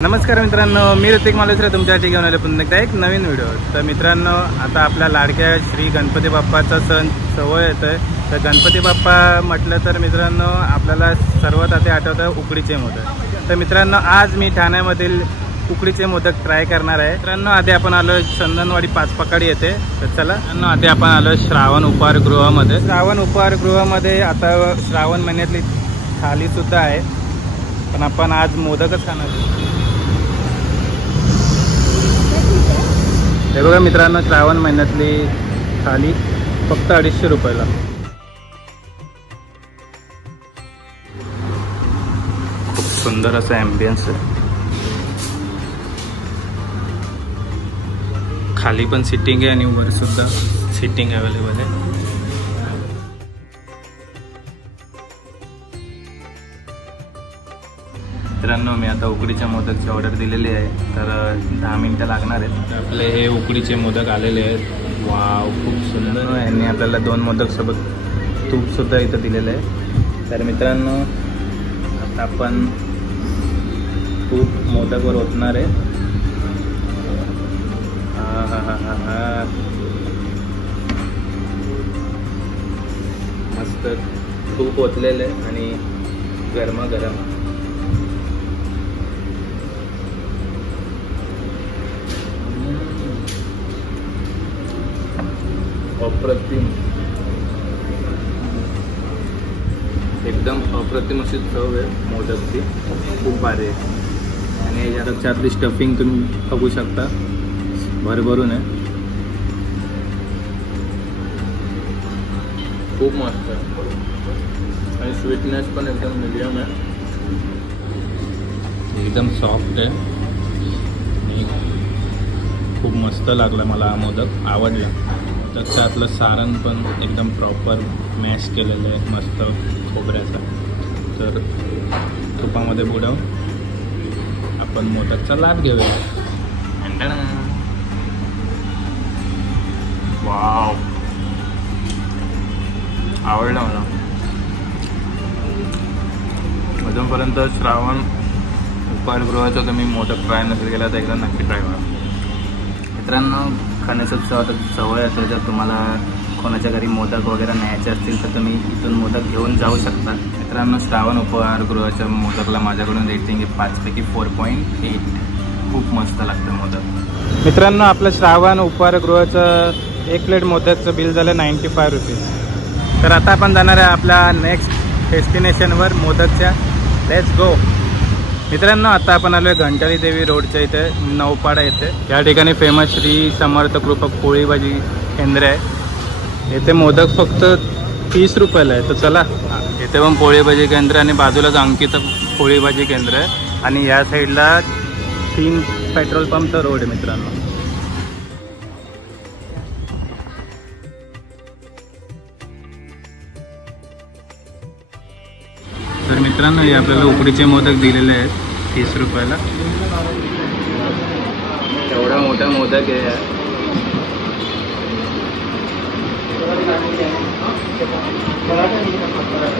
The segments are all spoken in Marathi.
नमस्कार मित्रांनो, मी ऋतिक मालुसरे तुमच्यासाठी घेऊन आलो पुन्हा एकदा एक नवीन व्हिडिओ। तर मित्रांनो, आता आपल्या लाडक्या श्री गणपती बाप्पाचा सण जवळ येतोय। तर गणपती बाप्पा म्हटलं तर मित्रांनो आपल्याला सर्वात आधी आठवतं उकडीचे मोदक। तर मित्रांनो आज मी ठाण्यामधील उकडीचे मोदक ट्राय करणार आहे। मित्रांनो आधी आपण आलो चंदनवाडी पाचपकाडी येते। तर चला मित्रांनो, आधी आपण आलो श्रावण उपहारगृहामध्ये। श्रावण उपहारगृहामध्ये आता श्रावण महिन्यातली थाली सुद्धा आहे, पण आपण आज मोदकच खाणार। हे बघा मित्रांनो, श्रावण महिन्यातली थाली फक्त 250 रुपयाला। खूप सुंदर असं ॲम्बियन्स आहे। खाली पण सिटिंग आहे आणि वर सुद्धा सिटिंग अवेलेबल आहे। मित्रांनो मी आता उकडीच्या मोदकची ऑर्डर दिलेली आहे, तर 10 मिनिटं लागणार आहेत। आपले हे उकडीचे मोदक आलेले आहेत। वाव, खूप सुंदर। यांनी आपल्याला 2 मोदक सोबत तूप सुद्धा इथं दिलेलं आहे। तर मित्रांनो आता आपण तूप मोदकवर ओतणार आहे। मस्त तूप ओतलेलं आहे आणि गरमागरम। अप्रतिम, एकदम अप्रतिम अशी चव आहे मोदकची, खूप भारी आहे। आणि याच्यातली स्टफिंग तुम्ही बघू शकता, भरभरून आहे, खूप मस्त आहे। आणि स्वीटनेस पण एकदम मीडियम आहे, एकदम सॉफ्ट आहे आणि खूप मस्त लागला मला हा मोदक, आवडला। त्याच्यातलं सारण पण एकदम प्रॉपर मॅश केलेलं आहे, मस्त खोबऱ्याचा। तर तुपामध्ये बुडवून आपण मोदकचा लाभ घेऊया। वाव, आवडलं मला। अजूनपर्यंत श्रावण उपहारगृहाचा तुम्ही मोदक ट्राय नसेल केला तर एकदा नक्की ट्राय करा। मित्रांनो खाण्याचा सवय असेल, जर तुम्हाला कोणाच्या घरी मोदक वगैरे न्यायचे असतील तर तुम्ही इथून मोदक घेऊन जाऊ शकता। मित्रांनो श्रावण उपहारगृहाच्या मोदकला माझ्याकडून रेटिंग आहे 5 पैकी 4.8। खूप मस्त लागतं मोदक। मित्रांनो आपलं श्रावण उपहारगृहाचं 1 प्लेट मोदकचं बिल झालं 95 रुपीज। तर आता आपण जाणार आहे आपल्या नेक्स्ट डेस्टिनेशनवर मोदकच्या। Let's go. मित्रांनो आता आपण आलो आहे घंटाळी देवी रोडच्या इथे नौपाडा येथे। या ठिकाणी फेमस श्री समर्थ कृपक पोळी भाजी केंद्र आहे। येथे मोदक फक्त 30 रुपयाला आहे। तर चला, इथे पण पोळी भाजी केंद्र आणि बाजूलाच अंकित पोळी भाजी केंद्र आहे आणि या साईडला 3 पेट्रोल पंपचा रोड आहे मित्रांनो। तर मित्रांनो हे आपल्याला उकडीचे मोदक दिलेले आहेत 30 रुपयाला। एवढा मोठा मोदक आहे।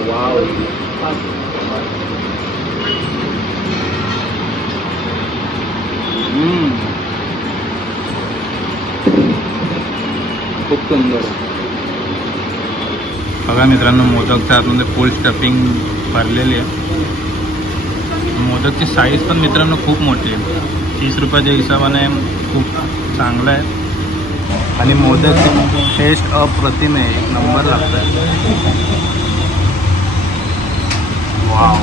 वाव, खूप सुंदर। बघा मित्रांनो मोदकच्या आतमध्ये फुल स्टफिंग भरलेली आहे। मोदकची साईज पण मित्रांनो खूप मोठी आहे, 30 रुपयाच्या हिशोबाने खूप चांगलं आहे। आणि मोदकची टेस्ट अप्रतिम आहे, 1 नंबर लागतं आहे। वाव,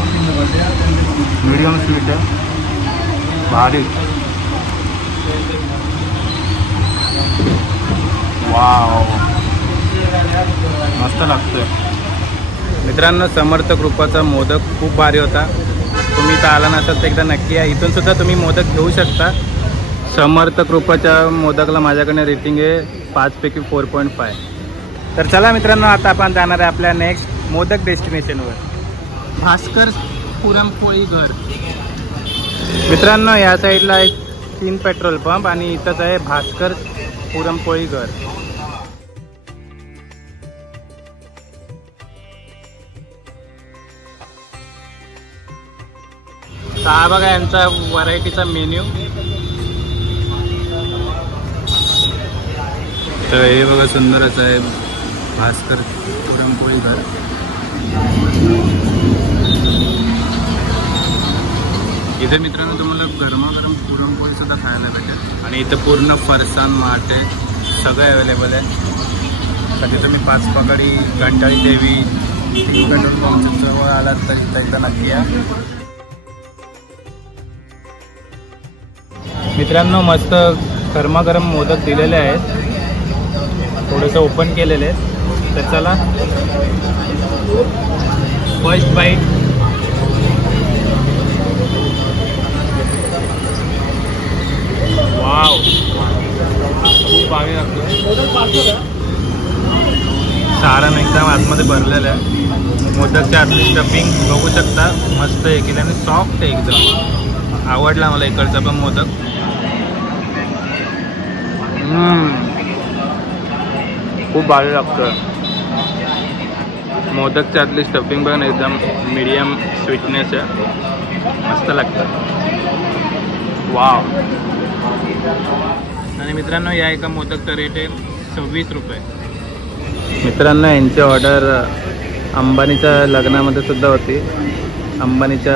मीडियम स्वीट आहे, भारी। वाव, मस्त लागतोय। मित्रांनो समर्थ कृपाचा मोदक खूप भारी होता। तुम्ही इथं आला नसाल तर एकदा नक्की या। इथून सुद्धा तुम्ही मोदक घेऊ शकता। समर्थ कृपाच्या मोदकला माझ्याकडे रेटिंग आहे 5 पैकी 4.5। तर चला मित्रांनो आता आपण जाणार आहे आपल्या नेक्स्ट मोदक डेस्टिनेशनवर, भास्कर पुरणपोळी घर। मित्रांनो या साईडला एक 3 पेट्रोल पंप आणि इथंच आहे भास्कर पुरणपोळी घर। तर हा बघा यांचा व्हरायटीचा मेन्यू. तर हे बघा सुंदर असं आहे भास्कर पुरणपोळी घर. इथे मित्रांनो तुम्हाला गरमागरम पुरणपोळी सुद्धा खायला भेटेल आणि इथं पूर्ण फरसाण माटे सगळं अवेलेबल आहे. तर तिथं मी 5 पकडी घंटाळी देवी तुमच्या जवळ आलात तर इथं एकदा नक्की या. मित्रांनो मस्त गरमागरम मोदक दिलेले आहेत, थोडंसं ओपन केलेले आहेत. तर चला फर्स्ट बाईट. वाव, खूप भारी लागतो. सारण एकदम आतमध्ये भरलेलं आहे. मोदकच्या आतली स्टफिंग बघू शकता, मस्त आहे केल्याने सॉफ्ट आहे एकदम. आवडला मला इकडचा पण मोदक. खूप भारी लागतं. मोदकच्या आतली स्टफिंग पण एकदम मीडियम स्वीटनेस आहे, मस्त लागतं. वाव. आणि मित्रांनो या एका मोदकचा रेट आहे 26 रुपये. मित्रांनो यांची ऑर्डर अंबानीच्या लग्नामध्ये सुद्धा होती. अंबानीच्या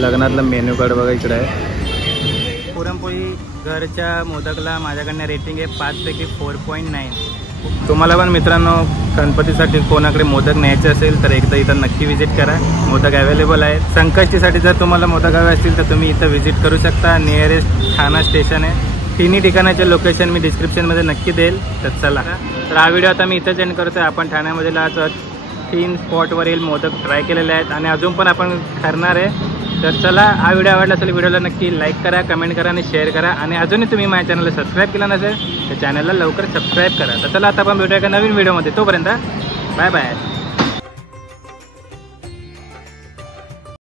लग्नातलं मेन्यू कार्ड बघा इकडे आहे. पुरणपोळी घरच्या मोदकला माझ्याकडनं रेटिंग आहे 5 पैकी 4.9. तुम्हाला पण मित्रांनो गणपतीसाठी कोणाकडे मोदक न्यायचे असेल तर एकदा इथं नक्की व्हिजिट करा. मोदक अवेलेबल आहेत. संकष्टीसाठी जर तुम्हाला मोदक हवे असतील तर तुम्ही इथं व्हिजिट करू शकता. नियरेस्ट ठाणा स्टेशन आहे. तिन्ही ठिकाणाचे लोकेशन मी डिस्क्रिप्शनमध्ये नक्की देईल. तर चला, तर हा व्हिडिओ आता मी इथंच एंड करतो आहे. आपण ठाण्यामधील आज 3 स्पॉटवरील मोदक ट्राय केलेले आहेत आणि अजून पण आपण करणार आहे. तर चला, हा व्हिडिओ आवडला असेल व्हिडिओला नक्की लाईक करा, कमेंट करा आणि शेअर करा. आणि अजूनही तुम्ही माझ्या चॅनलला सबस्क्राईब केलं नसेल तर चॅनलला लवकर सबस्क्राईब करा. तर चला आता आपण भेटूया एका नवीन व्हिडिओमध्ये. तोपर्यंत बाय बाय.